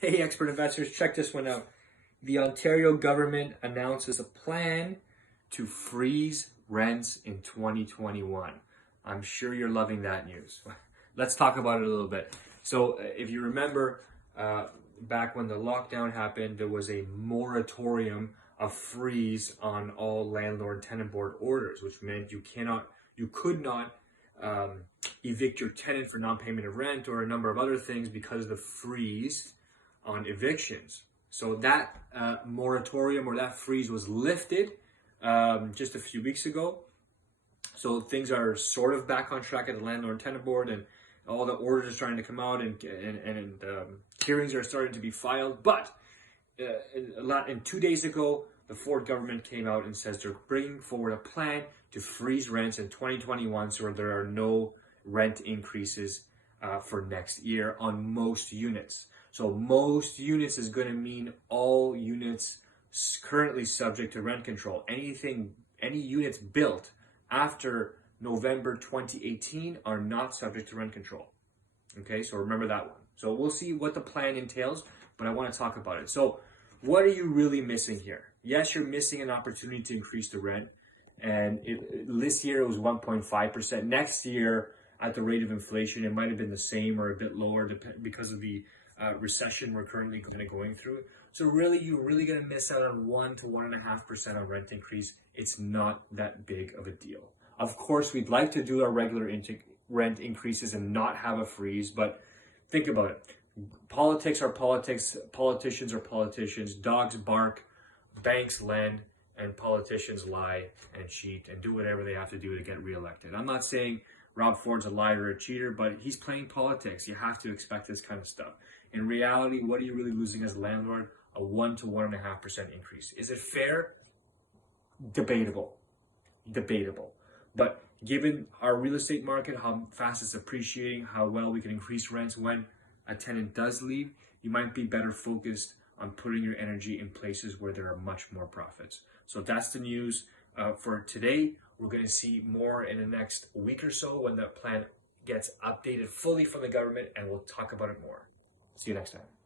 Hey, expert investors, check this one out. The Ontario government announces a plan to freeze rents in 2021. I'm sure you're loving that news. Let's talk about it a little bit. So, if you remember, back when the lockdown happened, there was a moratorium, a freeze on all landlord tenant board orders, which meant you could not evict your tenant for non-payment of rent or a number of other things because of the freeze on evictions. So that moratorium or that freeze was lifted just a few weeks ago. So things are sort of back on track at the landlord and tenant board, and all the orders are starting to come out, and hearings are starting to be filed. But 2 days ago, the Ford government came out and says they're bringing forward a plan to freeze rents in 2021, so there are no rent increases for next year on most units. So most units is going to mean all units currently subject to rent control. Any units built after November 2018 are not subject to rent control. Okay, so remember that one. So we'll see what the plan entails, but I want to talk about it. So what are you really missing here? Yes, you're missing an opportunity to increase the rent. And this year it was 1.5%. Next year, at the rate of inflation, it might have been the same or a bit lower because of the recession we're currently going through. So really, you're really going to miss out on 1 to 1.5% on rent increase. It's not that big of a deal. Of course, we'd like to do our regular rent increases and not have a freeze, but think about it. Politics are politics. Politicians are politicians. Dogs bark, banks lend, and politicians lie and cheat and do whatever they have to do to get reelected. I'm not saying Rob Ford's a liar or a cheater, but he's playing politics. You have to expect this kind of stuff. In reality, what are you really losing as a landlord? A 1 to 1.5% increase. Is it fair? Debatable. But given our real estate market, how fast it's appreciating, how well we can increase rents when a tenant does leave, you might be better focused on putting your energy in places where there are much more profits. So that's the news for today. We're going to see more in the next week or so when the plan gets updated fully from the government, and we'll talk about it more. See you next time.